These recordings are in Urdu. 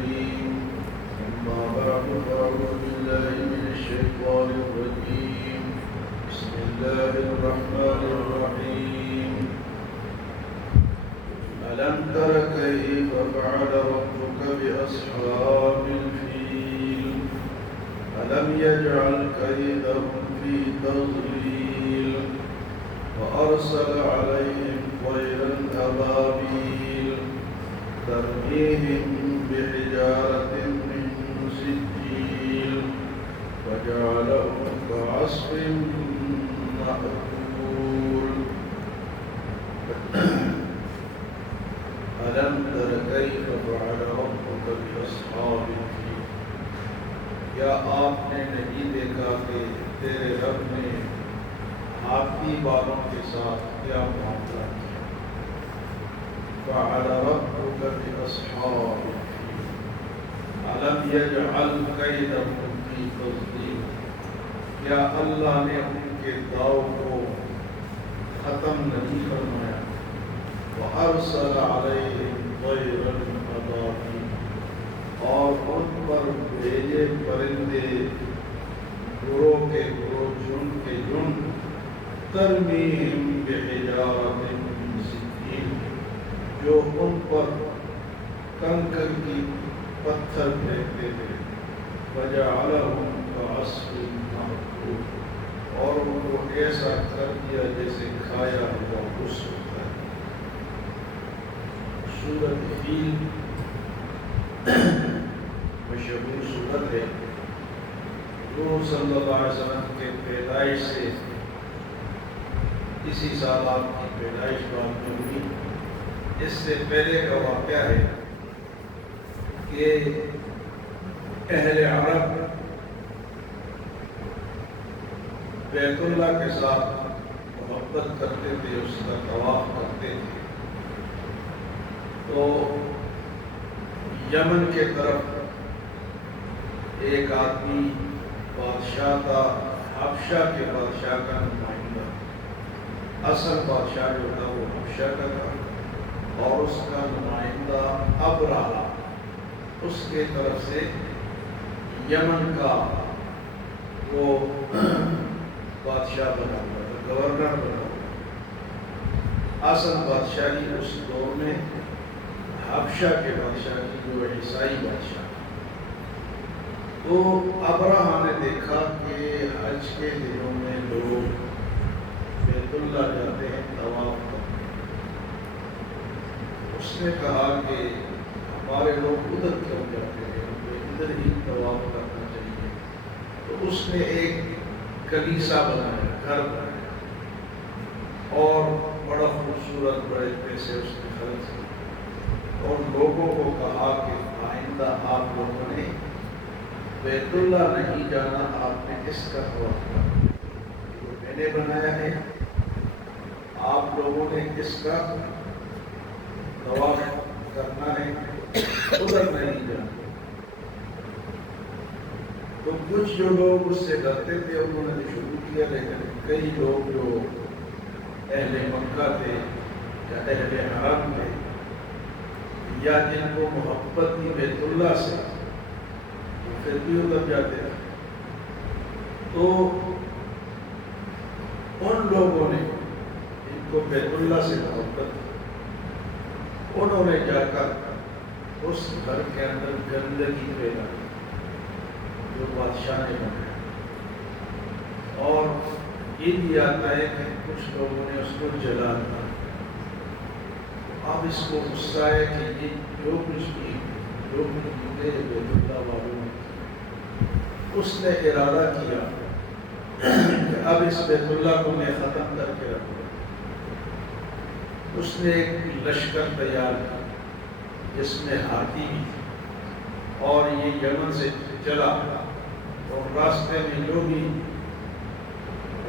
الكريم. أما بعد فأعوذ بالله من الشيطان الرجيم. بسم الله الرحمن الرحيم. ألم تر كيف فعل ربك بأصحاب الفيل ألم يجعل كيدهم في تضليل وأرسل عليهم طيرا أبابيل ترميهم بحجارة من سجيل وجعلهم كعصف مأكول. ألم تر كيف فعل ربك بأصحاب الفيل. کیا آپ نے نہیں دیکھا کہ تیرے رب نے ہاتھی والوں کے ساتھ کیا معاملہ کیا؟ فعل ربك بأصحاب الفيل ألم يجعل كيدهم في تضليل. کیا اللہ نے ان کے داؤ کو ختم نہیں فرمایا؟ وَأَرْسَلَ عَلَيْهِمْ طَيْرًا أَبَابِيلَ اور ان پر بھیجے پرندے گروہ کے گروہ جھنڈ کے جھنڈ ترمیم بحجارۃ من سجیل جو ان پر کنکر کی پتھر پھینکتے تھے. وجعلهم كعصف مأكول اور ان کو ایسا کر دیا جیسے کھایا ہوا گوشت ہوتا ہے. سورۃ فیل مشہور سورت ہے. حضور صلی اللہ علیہ وسلم کے پیدائش سے اسی سال آپ کی پیدائش بعد میں ہوئی. اس سے پہلے کا واقعہ ہے کہ اہل عرب بیت اللہ کے ساتھ محبت کرتے تھے, اس کا طواف کرتے تھے. تو یمن کے طرف ایک آدمی بادشاہ تھا, حبشہ کے بادشاہ کا نمائندہ. اصل بادشاہ جو تھا وہ حبشہ کا تھا اور اس کا نمائندہ ابرہہ اس کے طرف سے یمن کا وہ بادشاہ بنا ہوا تھا, گورنر بنا ہوا. اصل بادشاہی اس دور میں حبشہ کے بادشاہ کی جو عیسائی بادشاہ. تو ابرہہ نے دیکھا کہ حج کے دنوں میں لوگ بیت اللہ جاتے ہیں طواف کرتے ہیں. اس نے کہا کہ ہمارے لوگ ادھر کیوں جاتے ہیں, ہمیں ادھر ہی طواف کرنا چاہیے. تو اس نے ایک کلیسا بنایا, گھر بنایا اور بڑا خوبصورت, بڑے پیسے اس نے خرچ کیے اور لوگوں کو کہا کہ آئندہ آپ لوگوں نے بیت اللہ نہیں جانا, آپ نے اس کا طواف کرنا. جو میں نے بنایا ہے آپ لوگوں نے اس کا طواف کرنا ہے, ادھر نہیں جانا. تو کچھ جو لوگ اس سے ڈرتے تھے انہوں نے شروع کیا, لیکن کئی لوگ جو اہل مکہ تھے یا اہل حرم تھے یا جن کو محبت تھی بیت اللہ سے وہ پھر بھی ادھر جاتے تھے. تو ان لوگوں نے جن کو بیت اللہ سے محبت تھی انہوں نے جا کر اس گھر کے اندر گندگی پھیلا جو بادشاہ نے بنایا. اور یہ بھی آتا ہے کہ کچھ لوگوں نے اس کو جلا دیا. اب اس کو غصہ ہے کہ یہ جو کچھ بیت اللہ والوں نے اس نے ارادہ کیا کہ اب اس بیت اللہ کو میں ختم کر کے رکھوں. اس نے ایک لشکر تیار کیا جس میں ہاتھی بھی تھے اور یہ یمن سے چلا اور راستے میں جو بھی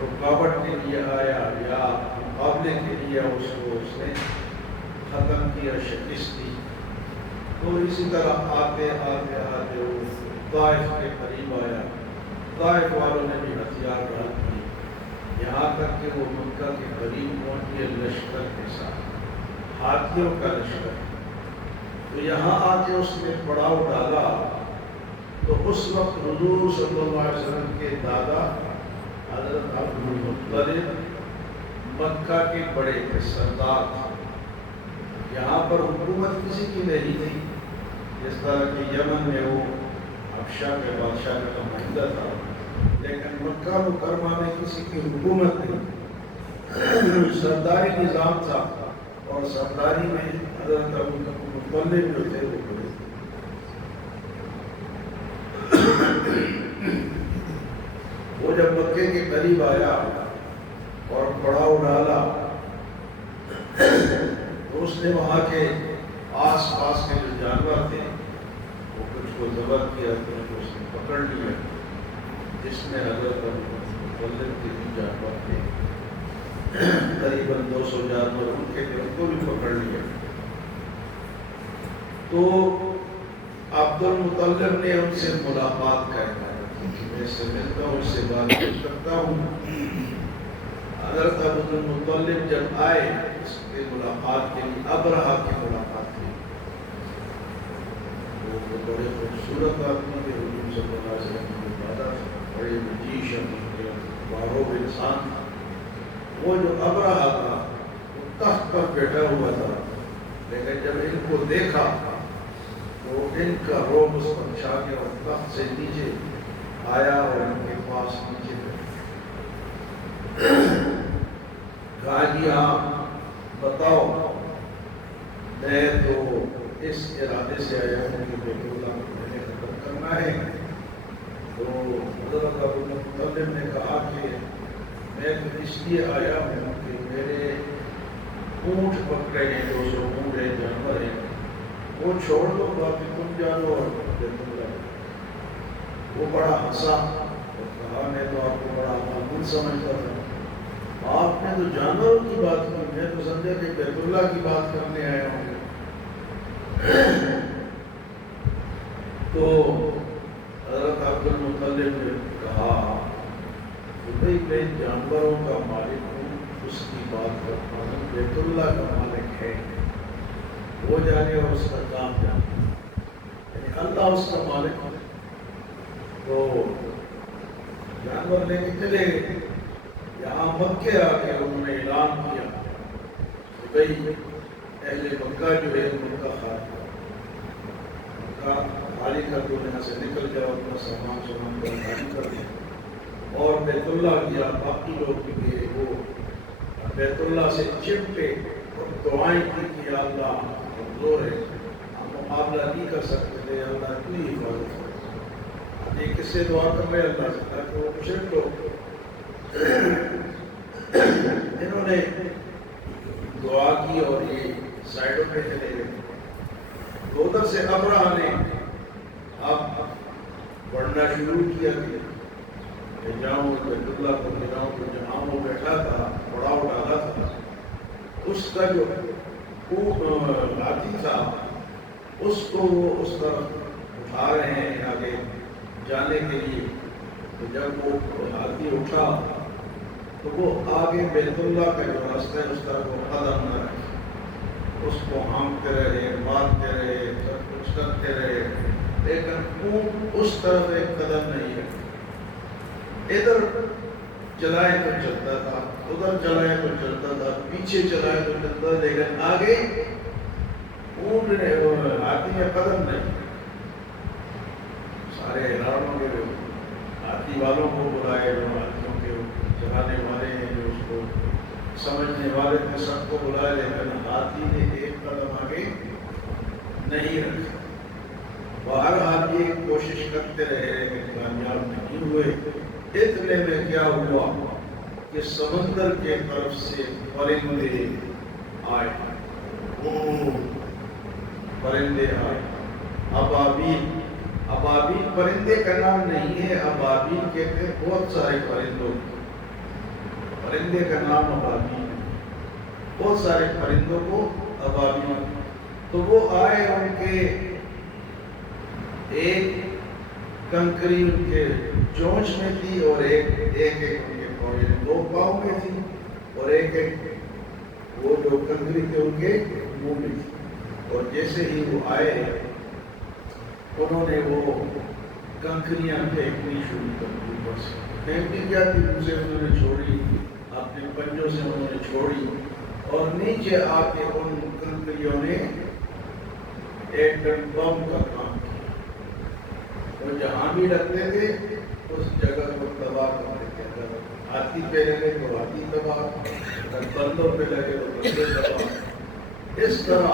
رکاوٹ کے لیے آیا یا مقابلے کے لیے اس کو اس نے ختم کیا, شکست دی. تو اسی طرح آتے آتے آتے وہ طائف کے قریب آیا. طائف والوں نے بھی ہتھیار ڈال دیے یہاں تک کہ وہ مکہ کے قریب پہنچے لشکر کے ساتھ, ہاتھیوں کا لشکر. تو یہاں آ کے اس نے پڑاؤ ڈالا تو اس وقت حضور صلی اللہ علیہ وسلم کے دادا حضرت عبد المطلب مکہ کے بڑے تھے، سردار تھے۔ یہاں پر حکومت کسی کی نہیں تھی، جس طرح کہ یمن میں وہ ابشا کے بادشاہ کا نمائندہ تھا، لیکن مکہ مکرمہ میں کسی کی حکومت نہیں، سرداری نظام تھا، اور سرداری میں حضرت ابو مطلب جو تھے وہ بڑے تھے۔ وہ جب مکے کے قریب آیا اور پڑاؤ ڈالا تو اس نے وہاں کے آس پاس کے جو جانور تھے وہ کچھ کو ضبط کیا، کچھ کو اس نے پکڑ لیا، جس میں حضرت ابو مطلب کے بھی جانور تھے، قریباً 200 جانور ان کے تھے، ان کو بھی پکڑ لیا۔ تو عبد المطلب نے ان سے ملاقات کا اعلان کیا، میں اس سے ملتا ہوں، اس سے بات کرتا ہوں۔ حضرت عبد المطلب جب آئے اس کی ملاقات کے لیے، ابرہہ کی ملاقات کی، وہ بڑے خوبصورت آدمی تھے، حضور صلی اللہ علیہ وسلم کے دادا، بڑے مجیشن، باروب انسان تھا۔ وہ جو ابرہہ تھا وہ تخت پر بیٹھا ہوا تھا، لیکن جب ان کو دیکھا تو ان کا روب اس پر چھا گیا اور تخت سے نیچے آیا اور ان کے پاس نیچے کہا جی ہاں بتاؤ، میں تو اس ارادے سے آیا ہوں کہ بیت اللہ کو میں نے ختم کرنا ہے۔ تو حضرت ابو مطلب نے کہا کہ میں تو اس لیے آیا ہوں کہ میرے اونٹ پکڑے ہیں، 200 اونٹ ہیں، جانور ہیں، وہ چھوڑ دو، باقی تم جانو اور بیت اللہ۔ وہ بڑا ہنسا اور کہا میں تو آپ کو بڑا معمول سمجھتا تھا، آپ نے تو جانوروں کی بات کی، میں تو سمجھا کہ بیت اللہ کی بات کرنے آیا ہوں۔ تو حضرت عبد المطلب نے کہا کہ بھئی میں جانوروں کا مالک ہوں، اس کی بات کرتا ہوں، بیت اللہ کا مالک ہے، وہ جانے اور اس کا کام جانے، یعنی اللہ اس کا مالک ہے۔ تو جانور لے کے چلے گئے، یہاں مکے آ کے انہوں نے اعلان کیا کہ بھئی اہل مکہ جو ہے مکہ خالی کر دو، یہاں سے نکل جاؤ، اپنا سامان خالی کر دو، اور بیت اللہ کیا، باقی لوگ بھی گئے، وہ بیت اللہ سے چپٹے اور دعائیں کی کہ یا اللہ کمزور ہے، ہم مقابلہ نہیں کر سکتے تھے، اللہ کی حفاظت کرے۔ یہ کس سے دعا کر رہے اللہ سے؟ تاکہ وہ مشرک لوگ انہوں نے دعا کی اور یہ سائڈوں پہ چلے گئے۔ تو ادھر سے ابرہہ نے اب بڑھنا شروع کیا کہ جاؤں بیت اللہ کو گراؤں، تو جہاں وہ بیٹھا تھا پڑاؤ ڈالا تھا، اس کا جو ہاتھی تھا اس کو وہ اس طرف اٹھا رہے ہیں آگے جانے کے لیے۔ تو جب وہ ہاتھی اٹھا تو وہ آگے بیت اللہ کا جو راستہ ہے اس طرف وہ قدم نہ رکھے، اس کو ہانکتے رہے، مارتے رہے، سب کچھ کرتے رہے، لیکن اونٹ اس طرف ایک قدم نہیں رکھے۔ ادھر چلائے تو چلتا تھا، ادھر چلائے تو چلتا تھا، پیچھے چلائے تو چلتا تھا، لیکن آگے اونٹ نے ہاتھی میں قدم نہیں۔ سارے حیران ہو گئے، ہاتھی والوں کو بلائے، جو ہاتھیوں کے چلانے والے ہیں، جو اس کو سمجھنے والے تھے، سب کو بلائے، لیکن ہاتھی نے ایک قدم آگے نہیں رکھا۔ باہر ہاتھی کوشش کرتے رہے لیکن کامیاب نہیں ہوئے۔ اتنے میں کیا ہوا کہ سمندر کے طرف سے پرندے آئے، پرندے آئے، ابابیل۔ ابابیل پرندے کا نام نہیں ہے، ابابیل کہتے ہیں بہت سارے پرندوں، پرندے کا نام ابابیل، بہت سارے پرندوں کو ابابیل۔ تو وہ آئے، ان کے ایک کنکری ان کے چونچ میں تھی اور ایک ان کے پاؤں، 2 پاؤں میں تھی، اور ایک وہ جو کنکری تھے ان کے منہ میں تھی۔ اور جیسے ہی وہ آئے انہوں نے وہ کنکریاں پھینکنی شروع کر دی، بس پھینکی کیا تھی اسے انہوں نے چھوڑی، اپنے پنجوں سے انہوں نے چھوڑی، اور نیچے آ کے ان کنکریوں نے ایک بم کا کام کیا۔ وہ جہاں بھی رکھتے تھے اس جگہ کو تباہ کر دیتے تھے، ہاتھی پہ لگے تو ہاتھی تباہ، بندوں پہ لگے تو بندے تباہ۔ اس طرح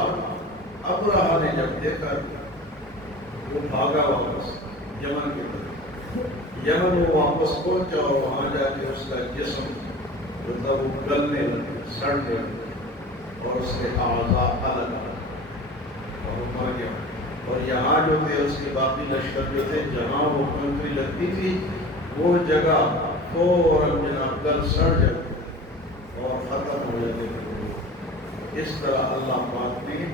ابرہہ نے جب دیکھا وہ بھاگا واپس یمن کی طرف۔ یمن وہ واپس پہنچا اور وہاں جا کے اس کا جسم جو تھا وہ گلنے لگا، سڑنے لگا، اور اس کے اعضاء الگ اور وہ مر گیا۔ اور یہاں جو تھے اس کے باقی لشکر جو تھے، جہاں وہ کنکری لگتی تھی وہ جگہ فوراً جناب گل سڑ جاتی اور ختم ہو جاتے تھے۔ اس طرح اللہ پاک نے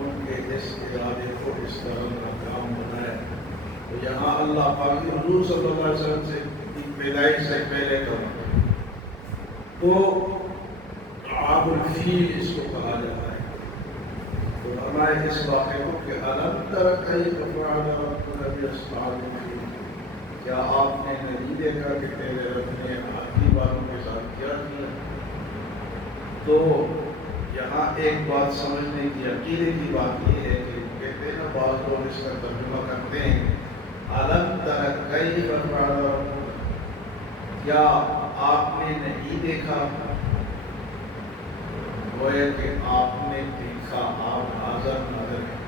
ان کے اس ارادے کو اس طرح ناکام بنایا۔ تو یہاں اللہ پاک حضور صلی اللہ علیہ وسلم سے پیدائش سے پہلے کا تو عام الفیل اس کو کہا جاتا ہے۔ تو ہمارے اس واقعے کو کہ الم تر کیف فعل ربک باصحاب الفیل، کیا آپ نے نہیں دیکھا کہ تیرے رب نے ہاتھی والوں کے ساتھ کیا کیا؟ تو یہاں ایک بات سمجھنے کی عقیدے کی بات یہ ہے کہ کہتے ہیں نا بعض لوگ اس کا ترجمہ کرتے ہیں الم تر کیف فعل ربک، کیا آپ نے نہیں دیکھا؟ گویا کہ آپ نے دیکھا، آپ حاضر ناظر ہیں۔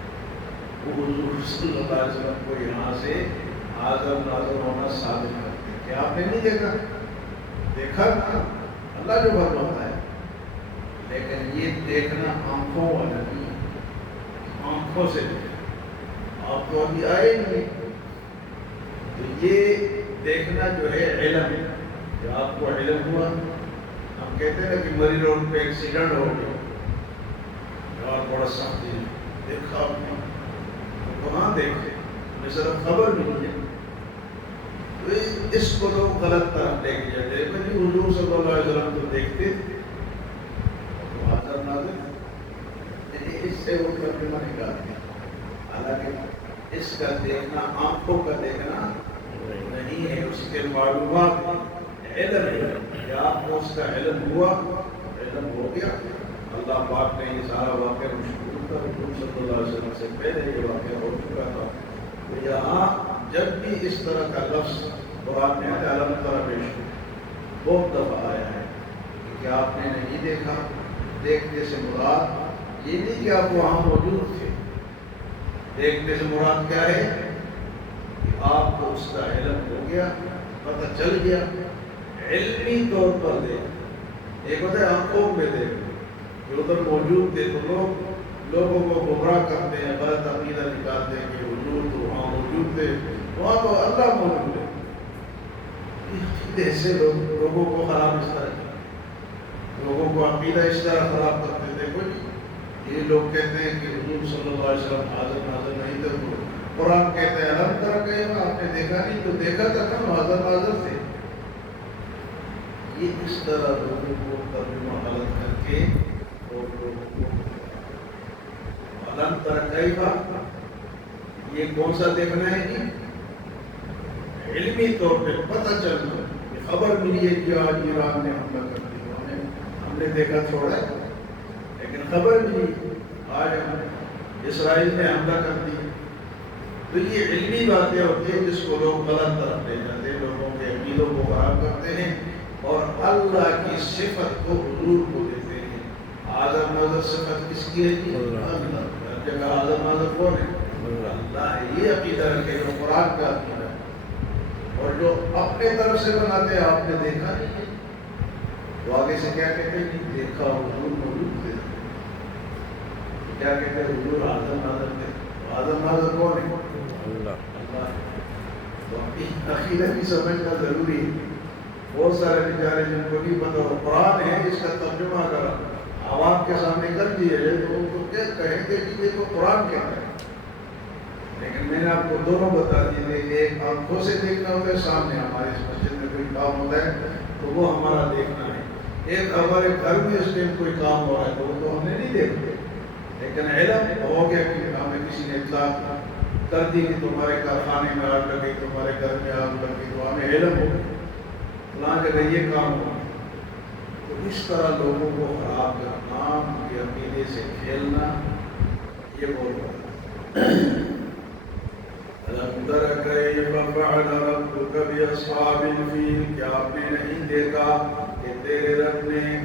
وہ حضور صلی اللہ علیہ وسلم کو یہاں سے حاضر ناظر ہونا ثابت کرتے ہیں کہ آپ نے نہیں دیکھا، دیکھا نا اللہ جو فرماتا ہے، لیکن یہ دیکھنا آنکھوں والا نہیں ہے، آنکھوں سے آپ تو ابھی آئے نہیں۔ تو یہ دیکھنا جو ہے علم ہے، جو آپ کو علم ہوا، ہم کہتے ہیں کہ مری روڈ پہ ایکسیڈنٹ ہو گیا اور بڑا سخت دیکھا آپ نے، تو کہاں دیکھے، ہمیں صرف خبر ملی ہے۔ تو اس کو لوگ غلط طرف لے کے جاتے ہیں کہ حضور صلی اللہ علیہ وسلم تو دیکھتے تھے، تو حاضر ناظر، اس سے وہ ترجمہ نکالتے ہیں۔ حالانکہ اس کا دیکھنا آنکھوں کا دیکھنا نہیں ہے، اس کے معلومات علم ہے کہ آپ کو اس کا علم ہوا، علم ہو گیا۔ اللہ پاک نے یہ سارا واقعہ مشہور تھا، حضور صلی اللہ علیہ وسلم سے پہلے یہ واقعہ ہو چکا تھا۔ تو یہاں جب بھی اس طرح کا لفظ قرآن میں ہے علم تر پیش بہت دفعہ آیا ہے کہ آپ نے نہیں دیکھا، دیکھنے سے مراد یہ نہیں کہ آپ وہاں موجود تھے، دیکھنے سے مراد کیا ہے کہ آپ کو اس کا علم ہو گیا، پتہ چل گیا، علمی طور پر دیکھ۔ ایک ہوتا ہے آنکھوں پہ دیکھ، جو ادھر موجود تھے تو لوگوں کو گمراہ کرتے ہیں، غلط عقیدہ نکالتے ہیں کہ حضور تو وہاں موجود تھے، وہاں تو اللہ موجود ہے۔ ایسے لوگوں کو خراب اس طرح کیا، لوگوں کو عقیدہ اس طرح خراب کرتے تھے۔ کوئی یہ لوگ کہتے ہیں کہ حضور صلی اللہ علیہ وسلم حاضر ناظر نہیں تھے، تو قرآن کہتے ہیں الم تر کیف، آپ نے دیکھا نہیں، تو دیکھا تھا نا، حاضر ناظر تھے۔ یہ اس طرح لوگوں کو ترجمہ غلط کر کے اور لوگوں کو الم تر کیف، یہ کون سا دیکھنا ہے جی؟ علمی طور پہ پتہ چلنا، خبر ملی ہے کہ آج ایران نے حملہ کر دیا، ہم نے دیکھا تھوڑا ہے، لیکن خبر ملی آج اسرائیل نے حملہ کر دیا۔ تو یہ علمی باتیں ہوتی ہیں جس کو لوگ غلط طرف لے جاتے ہیں، لوگوں کے عقیدوں کو خراب کرتے ہیں اور اللہ کی صفت کو حضور کو دیتے ہیں۔ حاضر ناظر صفت کس کی ہے جی؟ اللہ۔ ہر جگہ حاضر ناظر کون ہے؟ اللہ ہے۔ یہ عقیدہ رکھے جو قرآن کا عقیدہ ہے، اور جو اپنے طرف سے بناتے ہیں آپ نے دیکھا نہیں ہے، تو آگے سے کیا کہتے ہیں کہ دیکھا حضور موجود تھے، کیا کہتے ہیں حضور حاضر ناظر تھے۔ حاضر ناظر کون ہے؟ اللہ۔ تو عقیدہ کی سمجھنا ضروری ہے۔ بہت سارے بیچارے جن کو نہیں پتہ ہو قرآن ہے، اس کا ترجمہ اگر عوام کے سامنے کر دیے تو ان کو کیا کہیں گے کہ یہ تو قرآن کہتا ہے۔ لیکن میں نے آپ کو دونوں بتا دیے کہ ایک آنکھوں سے دیکھنا ہوتا ہے، سامنے ہمارے اس مسجد میں کوئی کام ہوتا ہے تو وہ ہمارا دیکھنا ہے، ایک ہمارے گھر میں اس ٹائم کوئی کام ہو رہا ہے تو وہ تو ہم نے نہیں دیکھتے، لیکن علم ہو گیا کہ ہمیں کسی نے اطلاع کر دی کہ تمہارے کارخانے میں آگ لگی، تمہارے گھر میں آگ لگی، تو ہمیں علم ہو فلاں جگہ یہ کام ہو. تو اس طرح لوگوں کو خراب کرنا، ان کے عقیدے سے کھیلنا، یہ بول رہا ہے. أَلَمْ تَرَ كَيْفَ فَعَلَ رَبُّكَ بِأَصْحَابِ الْفِيلِ، کیا آپ نے نہیں دیکھا کہ تیرے رب نے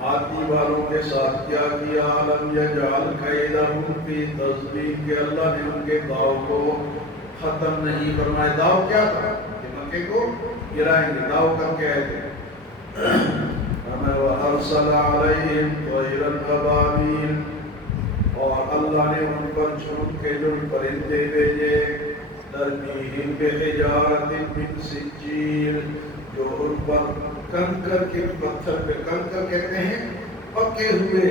ہاتھی والوں کے ساتھ کیا کیا؟ لم يجعل كيدهم في تضليل، کہ اللہ نے ان کے داؤ کو ختم نہیں فرمایا. داؤ کیا تھا؟ کہ مکے کو گرائیں گے. داؤ کا کیا ہے؟ وَأَرْسَلَ عَلَيْهِمْ طَيْرًا أَبَابِيلَ، اور اللہ نے ان پر جھوٹ کے جو پرندے بھیجے. ترمیہم بحجارۃ من سجیل، جو ان پر کنکر کے پتھر پہ، کنکر کہتے ہیں پکے ہوئے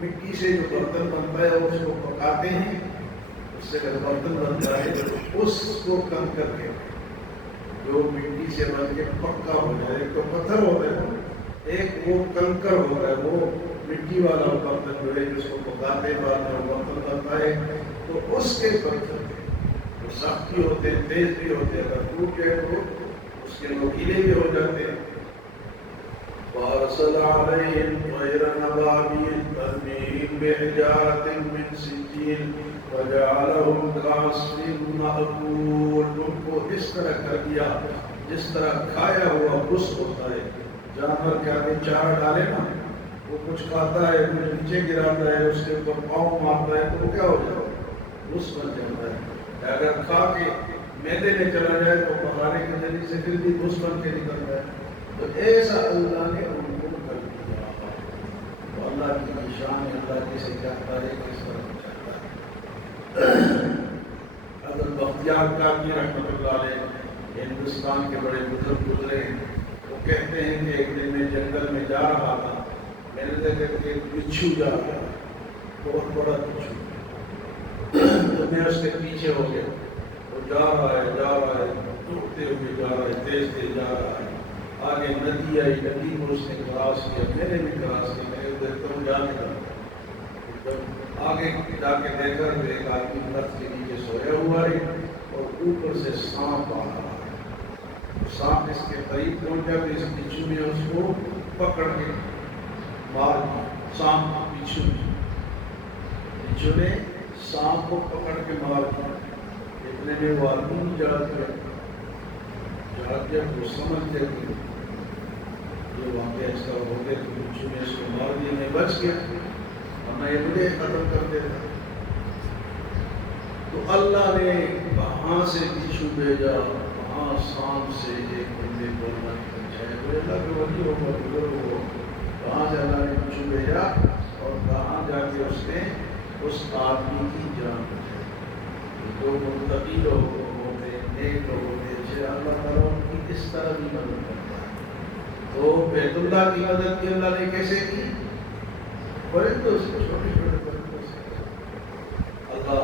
مٹی سے جو برتن بنتا ہے اس کو پکاتے ہیں، اس سے اگر برتن بنتا ہے اس کو کنکر کہتے ہیں. جو مٹی سے بن کے پکا ہو جائے، ایک تو پتھر ہوتا ہے، ایک وہ کنکر ہوتا ہے، وہ مٹی والا برتن جو ہے جس کو پکاتے ہیں بعد میں وہ برتن بنتا ہے. تو اس کے برتن سخت بھی ہوتے ہیں، تیز بھی ہوتے ہیں، اگر ٹوٹ گئے تو اس کے نوکیلے بھی ہو جاتے ہیں. وَأَرْسَلَ عَلَيْهِمْ طَيْرًا أَبَابِيلَ تَرْمِيهِم بِحِجَارَةٍ مِّن سِجِّيلٍ وَجَعَلَهُمْ كَعَصْفٍ مَّأْكُولٍ. ان کو اس طرح کر دیا جس طرح کھایا ہوا گوشت ہوتا ہے. جانور کے آگے چارہ ڈالے نا، وہ کچھ کھاتا ہے، کچھ نیچے گراتا ہے، اس کے اوپر پاؤں مارتا ہے تو وہ کیا ہو جاتا ہے؟ گوشت بن جاتا ہے. اگر کھا کے میدے میں چلا جائے تو پکانے کے ذریعے سے پھر بھی گوشت بن کے نکلتا ہے. تو ایسا اللہ نے ان کو کر دیا. تو اللہ کی نشان ہے، اللہ کسے چاہتا ہے کس طرح چاہتا ہے. حضرت بختیار کاکی رحمۃ اللہ علیہ ہندوستان کے بڑے بزرگ گزرے ہیں. وہ کہتے ہیں کہ ایک دن میں جنگل میں جا رہا تھا، میں نے دیکھا کہ ایک بچھو جا رہا ہے، بہت بڑا بچھو. تو میں اس کے پیچھے ہو گیا. وہ جا رہا ہے، دوڑتے ہوئے جا رہا ہے، تیز تیز جا رہا ہے. آگے ندی آئی، ندی کو اس نے کراس کیا، میں نے بھی کراس کیا. میں دیکھتا ہوں جانے کا. آگے جا کے دیکھا تو ایک آدمی درخت کے نیچے سویا ہوا ہے اور اوپر سے سانپ آ رہا ہے. سانپ اس کے قریب پہنچا تو اس بچھو نے اس کو پکڑ کے مار دیا. سانپ بچھو نے سانپ کو پکڑ کے مار دیا. اتنے میں وہ آدمی جاگ گیا، وہ سمجھ گیا کہ یہ واقعہ اس کا ہو گیا. تو بچھو نے اس کو مار دیا، میں بچ گیا ورنہ یہ مجھے ختم کر دیتا. تو اللہ نے وہاں سے بچھو بھیجا، وہاں سانپ سے ایک بندے کو اللہ نے بچایا. تو اللہ کے ولی ہوگا، بزرگ ہو، وہاں سے اللہ نے بچھو بھیجا اور کہاں جا کے اس نے اس آدمی کی جان بچائی. تو متقی لوگ ہوتے ہیں، نیک لوگ ہوتے ہیں، اللہ تعالیٰ ان کی اس طرح بھی مدد کرتا ہے. تو بیت اللہ کی مدد کی اللہ نے کیسے کی؟ پرندوں سے، چھوٹے چھوٹے پرندوں سے. اللہ